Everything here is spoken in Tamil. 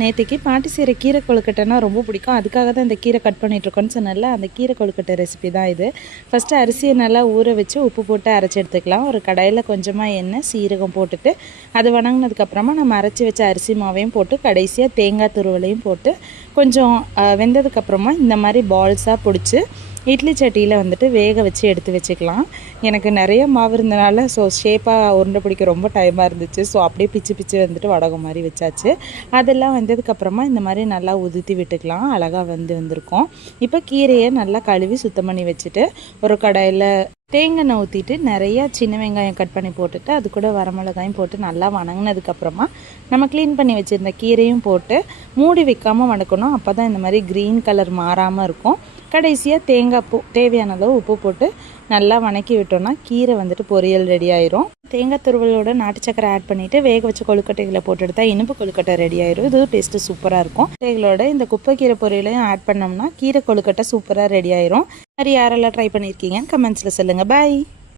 நேற்றுக்கு பாட்டி செய்கிற கீரை கொழுக்கட்டைனா ரொம்ப பிடிக்கும். அதுக்காக தான் இந்த கீரை கட் பண்ணிகிட்ருக்கோன்னு சொன்னேன்ல, அந்த கீரை கொழுக்கட்டை ரெசிபி தான் இது. ஃபஸ்ட்டு அரிசியை நல்லா ஊற வச்சு உப்பு போட்டு அரைச்சி எடுத்துக்கலாம். ஒரு கடாயில் கொஞ்சமாக எண்ணெய் சீரகம் போட்டுட்டு அது வணங்கினதுக்கப்புறமா நம்ம அரைச்சி வச்ச அரிசி மாவையும் போட்டு கடைசியாக தேங்காய் துருவலையும் போட்டு கொஞ்சம் வெந்ததுக்கப்புறமா இந்த மாதிரி பால்ஸாக பிடிச்சி இட்லி சட்டியில் வந்துட்டு வேக வச்சு எடுத்து வச்சுக்கலாம். எனக்கு நிறைய மாவு இருந்தனால ஷேப்பாக உருண்டை பிடிக்க ரொம்ப டைமாக இருந்துச்சு. அப்படியே பிச்சு பிச்சு வந்துட்டு வடகம் மாதிரி வச்சாச்சு. அதெல்லாம் வந்ததுக்கப்புறமா இந்த மாதிரி நல்லா உதுத்தி விட்டுக்கலாம். அழகாக வந்திருக்கும். இப்போ கீரையை நல்லா கழுவி சுத்தம் பண்ணி வச்சுட்டு ஒரு கடாயில் தேங்காய் எண்ணெய் ஊற்றிட்டு நிறையா சின்ன வெங்காயம் கட் பண்ணி போட்டுட்டு அது கூட வரமிளகாயும் போட்டு நல்லா வணங்கினதுக்கப்புறமா நம்ம க்ளீன் பண்ணி வச்சுருந்த கீரையும் போட்டு மூடி வைக்காமல் வணக்கணும். அப்போ தான் இந்த மாதிரி க்ரீன் கலர் மாறாமல் இருக்கும். கடைசியாக தேங்காய் தேவையான அளவு உப்பு போட்டு நல்லா வணக்கி விட்டோம்னா கீரை வந்துட்டு பொரியல் ரெடி ஆயிரும். தேங்காய் துருவலோட நாட்டு சக்கரை ஆட் பண்ணிவிட்டு வேக வச்ச கொழுக்கட்டைகளை போட்டு எடுத்தால் இனிப்பு கொழுக்கட்டை ரெடி ஆயிரும். இது டேஸ்ட்டு சூப்பராக இருக்கும். கொழுக்கட்டைகளோட இந்த குப்பை கீரை பொரியலையும் ஆட் பண்ணோம்னா கீரை கொழுக்கட்டை சூப்பராக ரெடி ஆயிரும். மாதிரி யாரெல்லாம் ட்ரை பண்ணியிருக்கீங்கன்னு கமெண்ட்ஸில் சொல்லுங்கள். பாய்.